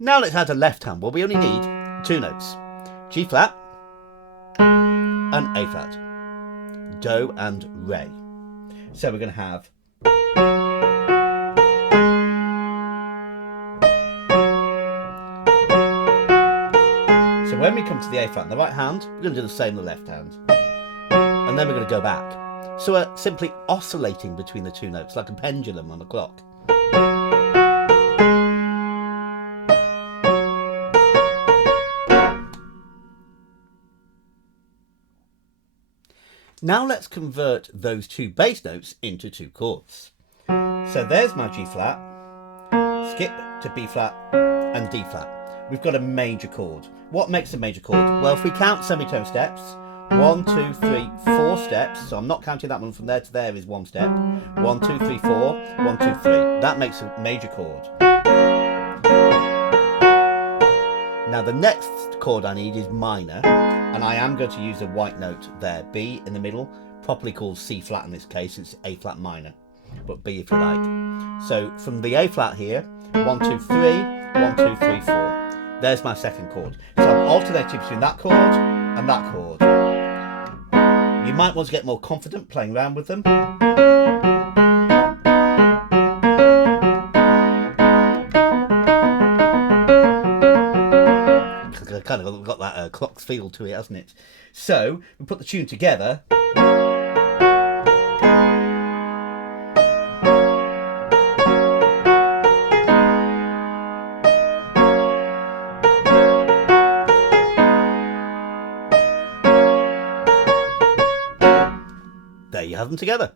Now let's add a left hand. Well, we only need two notes. G flat and A flat. Do and Re. So we're going to have... So when we come to the A flat in the right hand, we're going to do the same in the left hand. And then we're going to go back. So we're simply oscillating between the two notes like a pendulum on a clock. Now let's convert those two bass notes into two chords. So there's my G flat, skip to B flat and D flat. We've got a major chord. What makes a major chord? Well, if we count semitone steps, 1, 2, 3, 4 steps. So I'm not counting that one from there to there is one step. 1, 2, 3, 4, 1, 2, 3. That makes a major chord. Now the next chord I need is minor, and I am going to use a white note there, B in the middle, properly called C flat in this case, it's A flat minor, but B if you like. So from the A flat here, 1, 2, 3, 1, 2, 3, 4. There's my second chord. So I'm alternating between that chord and that chord. You might want to get more confident playing around with them. Kind of got that clock feel to it, hasn't it? So we put the tune together. There you have them together.